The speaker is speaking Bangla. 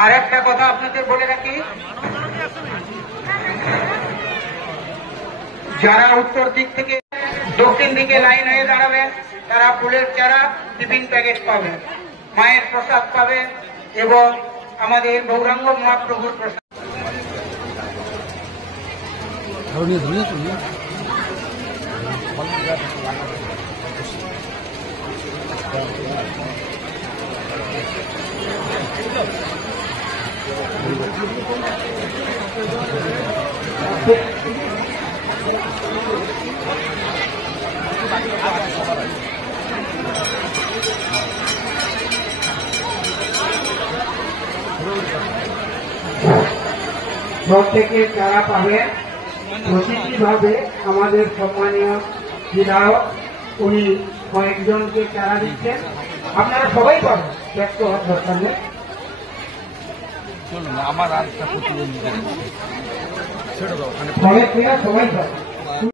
আর একটা কথা আপনাদের বলে রাখি, যারা উত্তর দিক থেকে দক্ষিণ দিকে লাইন হয়ে দাঁড়াবেন তারা ফুলের চারা, টিফিন প্যাকেট পাবেন, মায়ের প্রসাদ পাবেন এবং আমাদের গৌরাঙ্গ মহাপ্রভুর প্রসাদ। প্রত্যেকে চারা পাবেন প্রতিনিধিভাবে। আমাদের সম্মানীয় বিধায়ক উনি কয়েকজনকে চারা দিচ্ছেন, আপনারা সবাই পাবেন, ব্যস্ত হওয়ার দরকার নেই। আমার আর সবাই পাবেন।